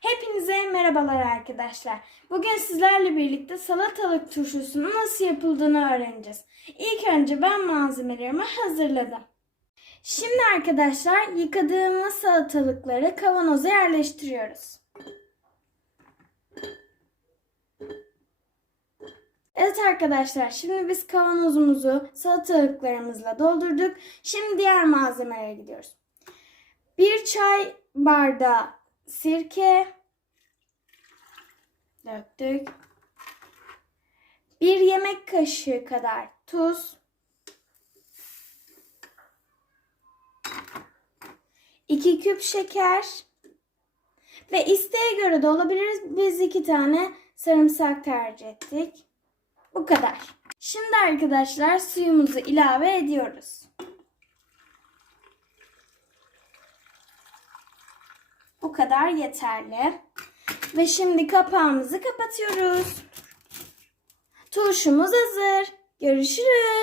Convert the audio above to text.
Hepinize merhabalar arkadaşlar. Bugün sizlerle birlikte salatalık turşusunun nasıl yapıldığını öğreneceğiz. İlk önce ben malzemelerimi hazırladım. Şimdi arkadaşlar yıkadığımız salatalıkları kavanoza yerleştiriyoruz. Evet arkadaşlar şimdi biz kavanozumuzu salatalıklarımızla doldurduk. Şimdi diğer malzemelere gidiyoruz. Bir çay bardağı sirke döktük. Bir yemek kaşığı kadar tuz. iki küp şeker. Ve isteğe göre de olabilir. Biz iki tane sarımsak tercih ettik. Bu kadar. Şimdi arkadaşlar suyumuzu ilave ediyoruz. Bu kadar yeterli. Ve şimdi kapağımızı kapatıyoruz. Turşumuz hazır. Görüşürüz.